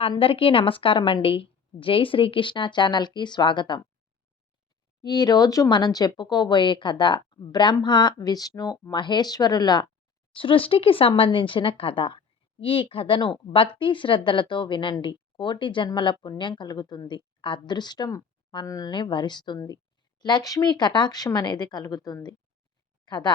అందరికీ నమస్కారం అండి. జై శ్రీకృష్ణ ఛానల్‌కి స్వాగతం. ఈరోజు మనం చెప్పుకోబోయే కథ బ్రహ్మ, విష్ణు, మహేశ్వరుల సృష్టికి సంబంధించిన కథ. ఈ కథను భక్తి శ్రద్ధలతో వినండి. కోటి జన్మల పుణ్యం కలుగుతుంది. అదృష్టం మనల్ని వరిస్తుంది. లక్ష్మీ కటాక్షం అనేది కలుగుతుంది. కథ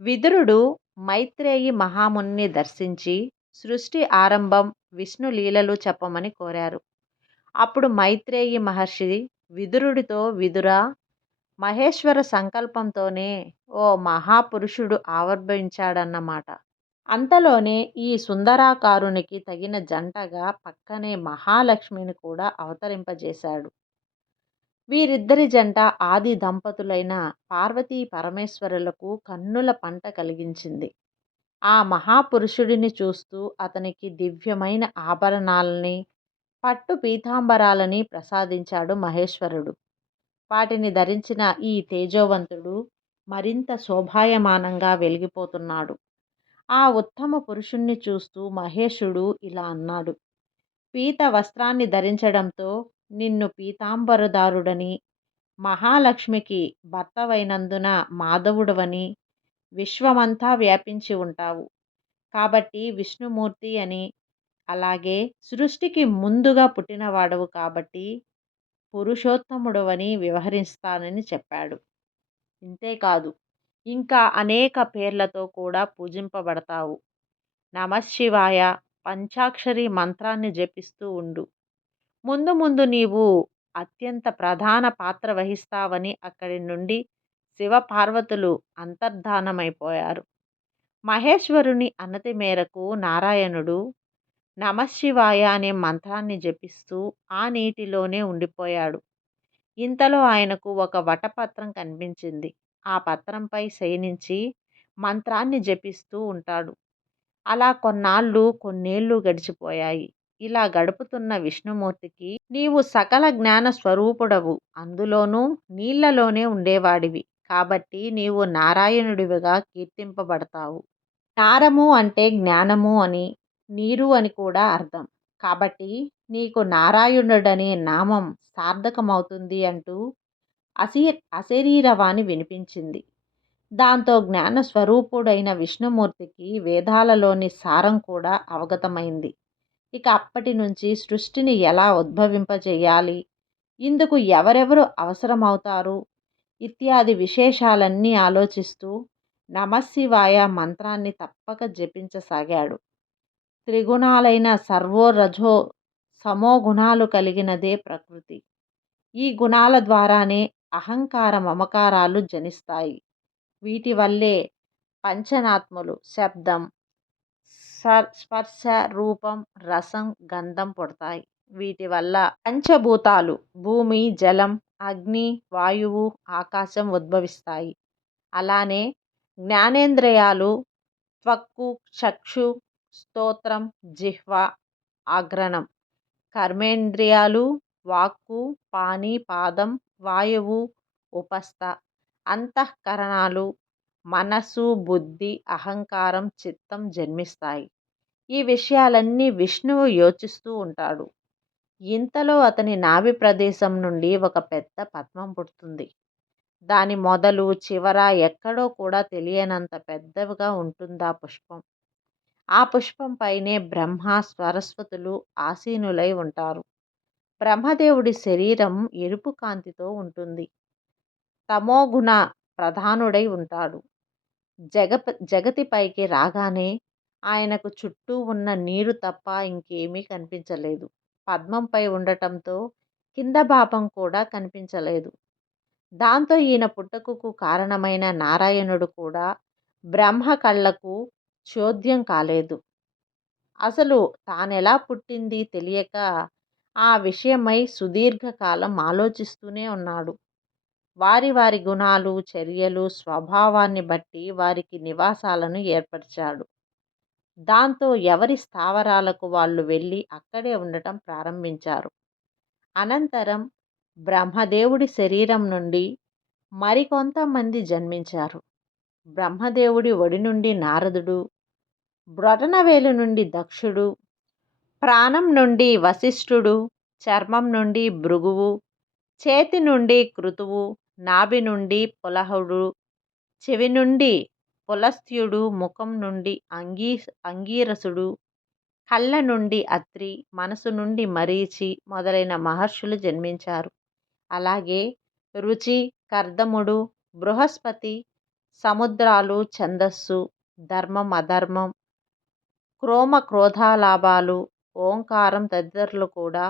విదురుడు మైత్రేయి మహామునిని దర్శించి సృష్టి ఆరంభం, విష్ణు లీలలు చెప్పమని కోరారు. అప్పుడు మైత్రేయి మహర్షి విదురుడితో, విదురా, మహేశ్వర సంకల్పంతోనే ఓ మహాపురుషుడు ఆవిర్భవించాడన్నమాట. అంతలోనే ఈ సుందరాకారునికి తగిన జంటగా పక్కనే మహాలక్ష్మిని కూడా అవతరింపజేశాడు. వీరిద్దరి జంట ఆది దంపతులైన పార్వతీ పరమేశ్వరులకు కన్నుల పంట కలిగించింది. ఆ మహాపురుషుడిని చూస్తూ అతనికి దివ్యమైన ఆభరణాలని, పట్టు పీతాంబరాలని ప్రసాదించాడు మహేశ్వరుడు. వాటిని ధరించిన ఈ తేజోవంతుడు మరింత శోభాయమానంగా వెలిగిపోతున్నాడు. ఆ ఉత్తమ పురుషుణ్ణి చూస్తూ మహేశుడు ఇలా అన్నాడు: పీత వస్త్రాన్ని ధరించడంతో నిన్ను పీతాంబరదారుడని, మహాలక్ష్మికి భర్తవైనందున మాధవుడవని, విశ్వమంతా వ్యాపించి ఉంటావు కాబట్టి విష్ణుమూర్తి అని, అలాగే సృష్టికి ముందుగా పుట్టినవాడవు కాబట్టి పురుషోత్తముడవని వ్యవహరిస్తానని చెప్పాడు. ఇంతేకాదు, ఇంకా అనేక పేర్లతో కూడా పూజింపబడతావు. నమశివాయ పంచాక్షరి మంత్రాన్ని జపిస్తూ ఉండు. ముందు ముందు నీవు అత్యంత ప్రధాన పాత్ర వహిస్తావని అక్కడి నుండి శివపార్వతులు అంతర్ధానమైపోయారు. మహేశ్వరుని అన్నతి మేరకు నారాయణుడు నమశివాయ అనే మంత్రాన్ని జపిస్తూ ఆ నీటిలోనే ఉండిపోయాడు. ఇంతలో ఆయనకు ఒక వటపత్రం కనిపించింది. ఆ పత్రంపై శయనించి మంత్రాన్ని జపిస్తూ ఉంటాడు. అలా కొన్నేళ్లు గడిచిపోయాయి. ఇలా గడుపుతున్న విష్ణుమూర్తికి నీవు సకల జ్ఞాన స్వరూపుడవు, అందులోనూ నీళ్లలోనే ఉండేవాడివి కాబట్టి నీవు నారాయణుడివిగా కీర్తింపబడతావు. నారము అంటే జ్ఞానము అని, నీరు అని కూడా అర్థం. కాబట్టి నీకు నారాయణుడనే నామం సార్థకమవుతుంది అంటూ అశరీరవాణి వినిపించింది. దాంతో జ్ఞాన స్వరూపుడైన విష్ణుమూర్తికి వేదాలలోని సారం కూడా అవగతమైంది. ఇక అప్పటి నుంచి సృష్టిని ఎలా ఉద్భవింపజేయాలి, ఇందుకు ఎవరెవరు అవసరమవుతారు ఇత్యాది విశేషాలన్నీ ఆలోచిస్తూ నమశివాయ మంత్రాన్ని తప్పక జపించసాగాడు. త్రిగుణాలైన సర్వో రజో సమో గుణాలు కలిగినదే ప్రకృతి. ఈ గుణాల ద్వారానే అహంకార మమకారాలు జనిస్తాయి. వీటి వల్లే పంచనాత్ములు శబ్దం, స్పర్శ, రూపం, రసం, గంధం పుడతాయి. వీటి వల్ల పంచభూతాలు భూమి, జలం, అగ్ని, వాయువు, ఆకాశం ఉద్భవిస్తాయి. అలానే జ్ఞానేంద్రియాలు త్వక్కు, చక్షు, స్తోత్రం, జిహ్వ, ఆగ్రనం, కర్మేంద్రియాలు వాక్కు, పాణి, పాదం, వాయువు, ఉపస్థ, అంతఃకరణాలు, మనసు, బుద్ధి, అహంకారం, చిత్తం జన్మిస్తాయి. ఈ విషయాలన్నీ విష్ణువు యోచిస్తూ ఉంటాడు. ఇంతలో అతని నాభి ప్రదేశం నుండి ఒక పెద్ద పద్మం పుడుతుంది. దాని మొదలు చివర ఎక్కడో కూడా తెలియనంత పెద్దవిగా ఉంటుందా పుష్పం. ఆ పుష్పం పైనే బ్రహ్మ, సరస్వతులు ఆసీనులై ఉంటారు. బ్రహ్మదేవుడి శరీరం ఎరుపు కాంతితో ఉంటుంది. తమోగుణ ప్రధానుడై ఉంటాడు. జగతిపైకి రాగానే ఆయనకు చుట్టూ ఉన్న నీరు తప్ప ఇంకేమీ కనిపించలేదు. పద్మంపై ఉండటంతో కింద భాగం కూడా కనిపించలేదు. దాంతో ఈయన పుట్టుకకు కారణమైన నారాయణుడు కూడా బ్రహ్మ కళ్ళకు చోద్యం కాలేదు. అసలు తానెలా పుట్టింది తెలియక ఆ విషయమై సుదీర్ఘకాలం ఆలోచిస్తూనే ఉన్నాడు. వారి వారి గుణాలు, చర్యలు, స్వభావాన్ని బట్టి వారికి నివాసాలను ఏర్పరిచాడు. దాంతో ఎవరి స్థావరాలకు వాళ్ళు వెళ్ళి అక్కడే ఉండటం ప్రారంభించారు. అనంతరం బ్రహ్మదేవుడి శరీరం నుండి మరికొంతమంది జన్మించారు. బ్రహ్మదేవుడి ఒడి నుండి నారదుడు, బ్రొటనవేలు నుండి దక్షుడు, ప్రాణం నుండి వశిష్ఠుడు, చర్మం నుండి భృగువు, చేతి నుండి క్రతువు, నాభి నుండి పులహుడు, చెవి నుండి పులస్త్యుడు, ముఖం నుండి అంగీరసుడు, కళ్ళ నుండి అత్రి, మనసు నుండి మరీచి మొదలైన మహర్షులు జన్మించారు. అలాగే రుచి, కర్దముడు, బృహస్పతి, సముద్రాలు, ఛందస్సు, ధర్మం, అధర్మం, క్రోమ క్రోధాలాభాలు, ఓంకారం తదితరులు కూడా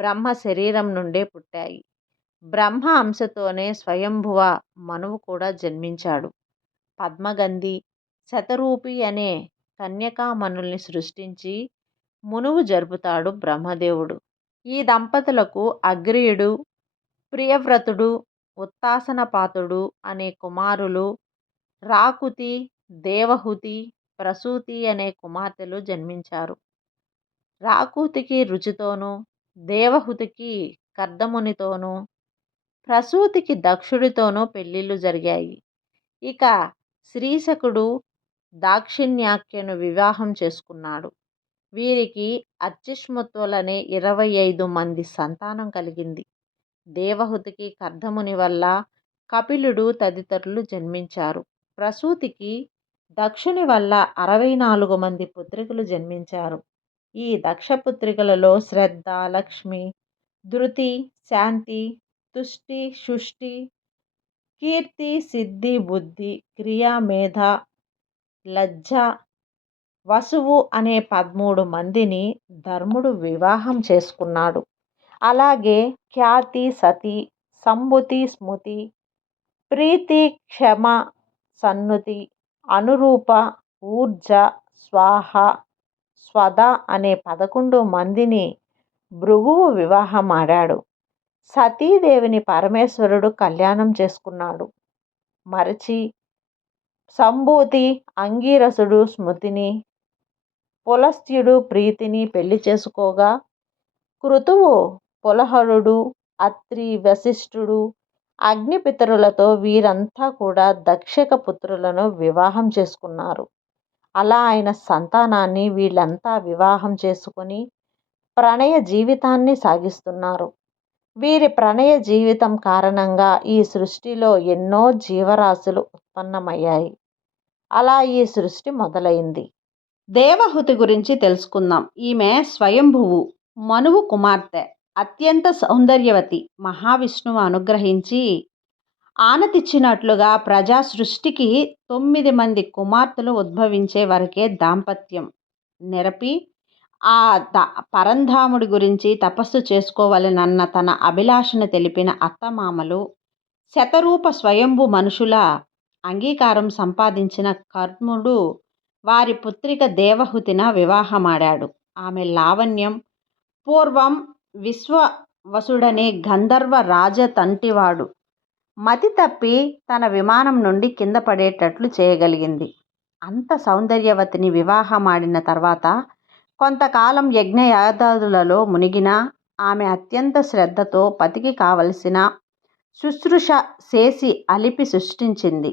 బ్రహ్మ శరీరం నుండే పుట్టాయి. బ్రహ్మ అంశతోనే స్వయంభువ మనువు కూడా జన్మించాడు. పద్మగంధి, శతరూపి అనే కన్యకామణుల్ని సృష్టించి మునువు జరుపుతాడు బ్రహ్మదేవుడు. ఈ దంపతులకు అగ్రీయుడు, ప్రియవ్రతుడు, ఉత్తాసనపాతుడు అనే కుమారులు, రాకుతి, దేవహుతి, ప్రసూతి అనే కుమార్తెలు జన్మించారు. రాకుతికి రుచితోనూ, దేవహుతికి కర్దమునితోనూ, ప్రసూతికి దక్షుడితోనూ పెళ్ళిళ్ళు జరిగాయి. ఇక శ్రీశకుడు దాక్షిణ్యాఖ్యను వివాహం చేసుకున్నాడు. వీరికి అత్యుష్మతులనే 25 మంది సంతానం కలిగింది. దేవహుతికి కర్దముని వల్ల కపిలుడు తదితరులు జన్మించారు. ప్రసూతికి దక్షుని వల్ల 64 మంది పుత్రికలు జన్మించారు. ఈ దక్షపుత్రికలలో శ్రద్ధ, లక్ష్మి, ధృతి, శాంతి, తుష్టి, షుష్టి, కీర్తి, సిద్ధి, బుద్ధి, క్రియ, మేధ, లజ్జ, వసువు అనే 13 మందిని ధర్ముడు వివాహం చేసుకున్నాడు. అలాగే ఖ్యాతి, సతి, సంబుతి, స్మృతి, ప్రీతి, క్షమ, సన్నుతి, అనురూప, ఊర్జ, స్వాహ, స్వద అనే 11 మందిని భృగువు వివాహమాడాడు. సతీదేవిని పరమేశ్వరుడు కళ్యాణం చేసుకున్నాడు. మరచి, సంభూతి, అంగీరసుడు స్మృతిని, పులస్త్యుడు ప్రీతిని పెళ్లి చేసుకోగా, క్రతువు పులహరుడు, అత్రి, వశిష్ఠుడు, అగ్నిపితరులతో వీరంతా కూడా దక్షక పుత్రులను వివాహం చేసుకున్నారు. అలా ఆయన సంతానాన్ని వీళ్ళంతా వివాహం చేసుకుని ప్రణయ జీవితాన్ని సాగిస్తున్నారు. వీరి ప్రణయ జీవితం కారణంగా ఈ సృష్టిలో ఎన్నో జీవరాశులు ఉత్పన్నమయ్యాయి. అలా ఈ సృష్టి మొదలైంది. దేవహుతి గురించి తెలుసుకుందాం. ఈమె స్వయంభువు మనువు కుమార్తె. అత్యంత సౌందర్యవతి. మహావిష్ణువు అనుగ్రహించి ఆనతిచ్చినట్లుగా ప్రజా సృష్టికి 9 మంది కుమార్తెలు ఉద్భవించే వరకే దాంపత్యం నెరపి ఆ పరంధాముడి గురించి తపస్సు చేసుకోవాలనన్న తన అభిలాషను తెలిపిన అత్తమామలు శతరూప స్వయంభు మనుషుల అంగీకారం సంపాదించిన కర్ముడు వారి పుత్రిక దేవహుతిన వివాహమాడాడు. ఆమె లావణ్యం పూర్వం విశ్వవసుడనే గంధర్వ రాజతంటివాడు మతి తప్పి తన విమానం నుండి కింద పడేటట్లు చేయగలిగింది. అంత సౌందర్యవతిని వివాహమాడిన తర్వాత కొంతకాలం యజ్ఞయాగాదులలో మునిగిన ఆమె అత్యంత శ్రద్ధతో పతికి కావలసిన శుశ్రూష చేసి అలిపి సృష్టించింది.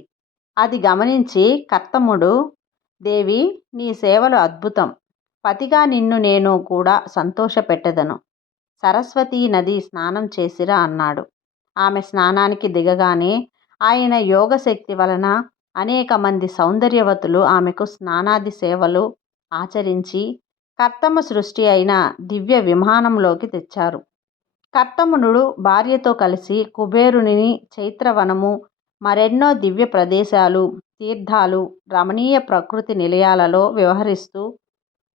అది గమనించి కర్తముడు, దేవి, నీ సేవలు అద్భుతం. పతిగా నిన్ను నేను కూడా సంతోషపెట్టెదను. సరస్వతీ నది స్నానం చేసిరా అన్నాడు. ఆమె స్నానానికి దిగగానే ఆయన యోగశక్తి వలన అనేక మంది సౌందర్యవతులు ఆమెకు స్నానాది సేవలు ఆచరించి కర్తమ సృష్టి అయిన దివ్య విమానంలోకి తెచ్చారు. కర్తమునుడు భార్యతో కలిసి కుబేరుని చైత్రవనము, మరెన్నో దివ్య ప్రదేశాలు, తీర్థాలు, రమణీయ ప్రకృతి నిలయాలలో వ్యవహరిస్తూ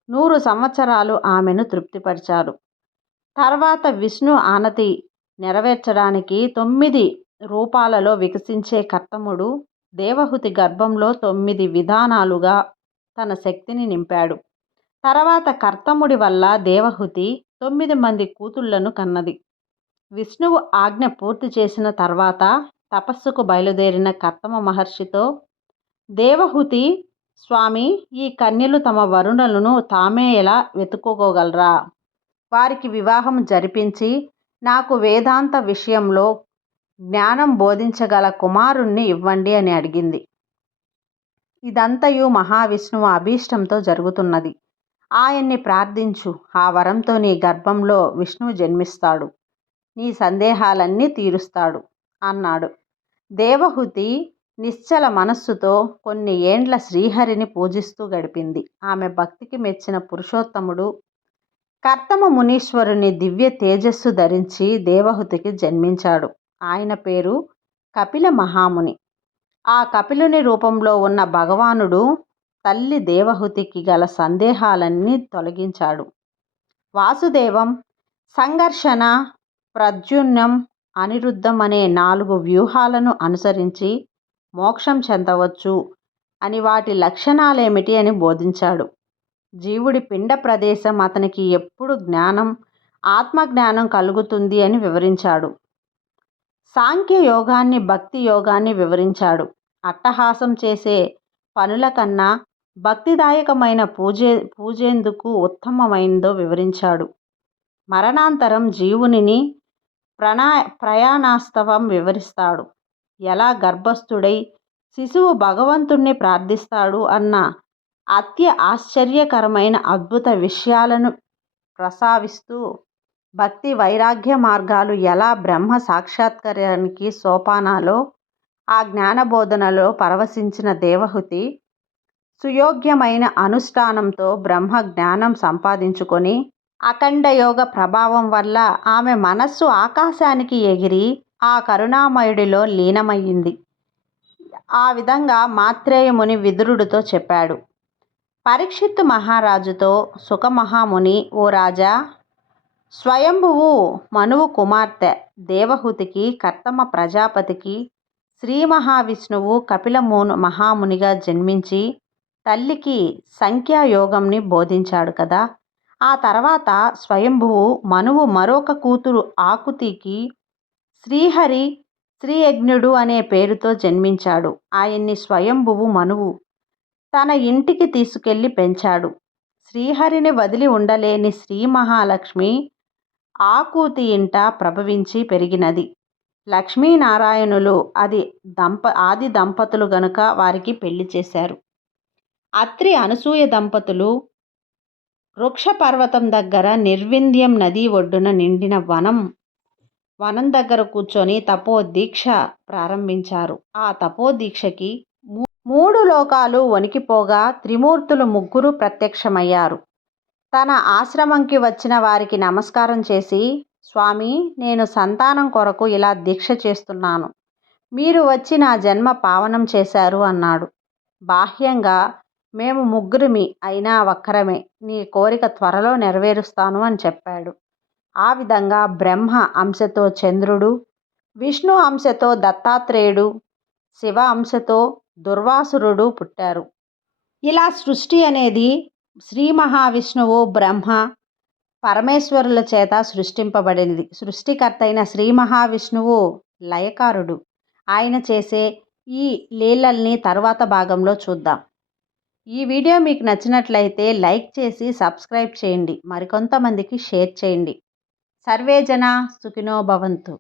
100 సంవత్సరాలు ఆమెను తృప్తిపరిచారు. తర్వాత విష్ణు ఆనతి నెరవేర్చడానికి 9 రూపాలలో వికసించే కర్తముడు దేవహుతి గర్భంలో 9 విధానాలుగా తన శక్తిని నింపాడు. తర్వాత కర్తముడి వల్ల దేవహుతి 9 మంది కూతుళ్లను కన్నది. విష్ణువు ఆజ్ఞ పూర్తి చేసిన తర్వాత తపస్సుకు బయలుదేరిన కర్తమ మహర్షితో దేవహుతి, స్వామి, ఈ కన్యలు తమ వరుణులను తామే ఎలా వెతుక్కోగలరా? వారికి వివాహం జరిపించి నాకు వేదాంత విషయంలో జ్ఞానం బోధించగల కుమారుణ్ణి ఇవ్వండి అని అడిగింది. ఇదంతయు మహావిష్ణువు అభీష్టంతో జరుగుతున్నది. ఆయన్ని ప్రార్థించు, ఆ వరంతో నీ గర్భంలో విష్ణువు జన్మిస్తాడు, నీ సందేహాలన్నీ తీరుస్తాడు అన్నాడు. దేవహూతి నిశ్చల మనస్సుతో కొన్ని ఏండ్ల శ్రీహరిని పూజిస్తూ గడిపింది. ఆమె భక్తికి మెచ్చిన పురుషోత్తముడు కర్తమ మునీశ్వరుని దివ్య తేజస్సు ధరించి దేవహూతికి జన్మించాడు. ఆయన పేరు కపిల మహాముని. ఆ కపిలుని రూపంలో ఉన్న భగవానుడు తల్లి దేవహూతికి గల సందేహాలన్నీ తొలగించాడు. వాసుదేవం, సంఘర్షణ, ప్రద్యుమ్నం, అనిరుద్ధం అనే 4 వ్యూహాలను అనుసరించి మోక్షం చెందవచ్చు అని, వాటి లక్షణాలేమిటి అని బోధించాడు. జీవుడి పిండ ప్రదేశం అతనికి ఎప్పుడు జ్ఞానం, ఆత్మజ్ఞానం కలుగుతుంది అని వివరించాడు. సాంఖ్య యోగాన్ని, భక్తి యోగాన్ని వివరించాడు. అట్టహాసం చేసే పనుల కన్నా భక్తిదాయకమైన పూజేందుకు ఉత్తమమైందో వివరించాడు. మరణాంతరం జీవునిని ప్రయాణాస్తవం వివరిస్తాడు. ఎలా గర్భస్థుడై శిశువు భగవంతుణ్ణి ప్రార్థిస్తాడు అన్న అత్య ఆశ్చర్యకరమైన అద్భుత విషయాలను ప్రస్తావిస్తూ, భక్తి వైరాగ్య మార్గాలు ఎలా బ్రహ్మ సాక్షాత్కారానికి సోపానాలో ఆ జ్ఞానబోధనలో పరవశించిన దేవహూతి సుయోగ్యమైన అనుష్ఠానంతో బ్రహ్మ జ్ఞానం సంపాదించుకొని, అఖండ యోగ ప్రభావం వల్ల ఆమె మనస్సు ఆకాశానికి ఎగిరి ఆ కరుణామయుడిలో లీనమయ్యింది. ఆ విధంగా మాత్రేయ ముని విదురుడితో చెప్పాడు. పరీక్షిత్తు మహారాజుతో సుఖమహాముని, ఓ రాజా, స్వయంభువు మనువు కుమార్తె దేవహూతికి కర్తమ ప్రజాపతికి శ్రీ మహావిష్ణువు కపిల మహామునిగా జన్మించి తల్లికి సంఖ్యాయోగంని బోధించాడు కదా. ఆ తర్వాత స్వయంభువు మనువు మరొక కూతురు ఆకుతికి శ్రీహరి శ్రీయజ్ఞుడు అనే పేరుతో జన్మించాడు. ఆయన్ని స్వయంభువు మనువు తన ఇంటికి తీసుకెళ్లి పెంచాడు. శ్రీహరిని వదిలి ఉండలేని శ్రీ మహాలక్ష్మి ఆకూతి ఇంట ప్రభవించి పెరిగినది. లక్ష్మీనారాయణులు ఆది దంపతులు గనుక వారికి పెళ్లి చేశారు. అత్రి అనసూయ దంపతులు వృక్ష పర్వతం దగ్గర నిర్వింధ్యం నది ఒడ్డున నిండిన వనం దగ్గర కూర్చొని తపోదీక్ష ప్రారంభించారు. ఆ తపోదీక్షకి 3 లోకాలు వణికిపోగా త్రిమూర్తులు 3 ప్రత్యక్షమయ్యారు. తన ఆశ్రమంకి వచ్చిన వారికి నమస్కారం చేసి, స్వామి, నేను సంతానం కొరకు ఇలా దీక్ష చేస్తున్నాను, మీరు వచ్చి నా జన్మ పావనం చేశారు అన్నాడు. బాహ్యంగా మేము 3 అయినా ఒక్కరమే, నీ కోరిక త్వరలో నెరవేరుస్తాను అని చెప్పాడు. ఆ విధంగా బ్రహ్మ అంశతో చంద్రుడు, విష్ణు అంశతో దత్తాత్రేయుడు, శివ అంశతో దుర్వాసురుడు పుట్టారు. ఇలా సృష్టి అనేది శ్రీ మహావిష్ణువు, బ్రహ్మ, పరమేశ్వరుల చేత సృష్టింపబడింది. సృష్టికర్త అయిన శ్రీ మహావిష్ణువు లయకారుడు. ఆయన చేసే ఈ లీలల్ని తరువాత భాగంలో చూద్దాం. ఈ వీడియో మీకు నచ్చినట్లయితే లైక్ చేసి సబ్స్క్రైబ్ చేయండి. మరికొంతమందికి షేర్ చేయండి. సర్వే జనా సుఖినో భవంతు.